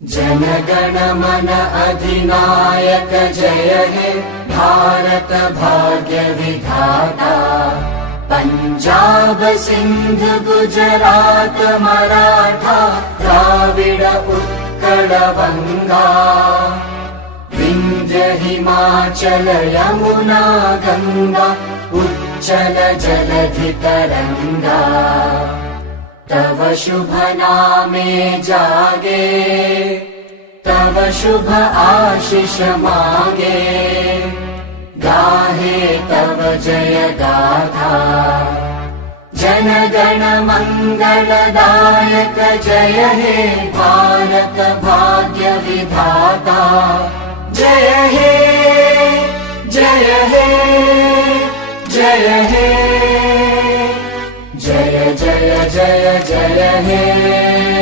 जनगण मन अधिनायक जय हे भारत भाग्य विधाता। पंजाब सिंध गुजरात मराठा द्राविड उत्कल बंगा। विंध्य हिमाचल यमुना गंगा उच्चल जलधि तरंगा। तव शुभ नामे जागे तव शुभ आशीष मागे। गाहे तव जय गाथा जन गण मंगलदायक जय हे भारत भाग्य विधाता। जय हे जय हे जय हे जय जय जय जय हे।